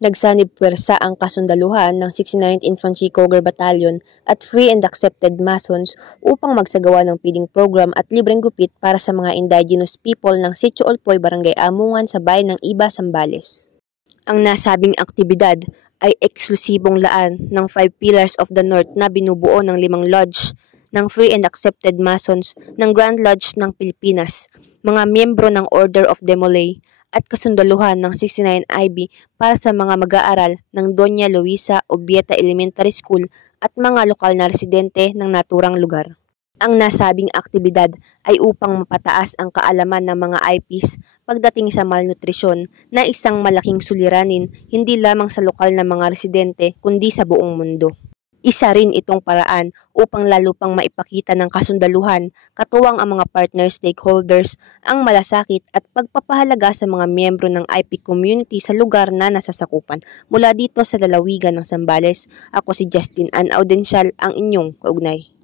Nagsanib puwersa ang kasundaluhan ng 69th Infantry Cougar Battalion at Free and Accepted Masons upang magsagawa ng feeding program at libreng gupit para sa mga indigenous people ng Sitio Olpoy, Barangay Amungan sa bayan ng Iba, Zambales. Ang nasabing aktibidad ay eksklusibong laan ng 5 Pillars of the North na binubuo ng 5 lodge ng Free and Accepted Masons ng Grand Lodge ng Pilipinas, mga miyembro ng Order of Demolay at kasundaluhan ng 69 IB para sa mga mag-aaral ng Doña Luisa Obieta Elementary School at mga lokal na residente ng naturang lugar. Ang nasabing aktibidad ay upang mapataas ang kaalaman ng mga IPs pagdating sa malnutrisyon na isang malaking suliranin hindi lamang sa lokal na mga residente kundi sa buong mundo. Isa rin itong paraan upang lalo pang maipakita ng kasundaluhan katuwang ang mga partner stakeholders ang malasakit at pagpapahalaga sa mga miyembro ng IP community sa lugar na nasasakupan. Mula dito sa lalawigan ng Zambales, ako si Justin Ann Audencial, ang inyong kaugnay.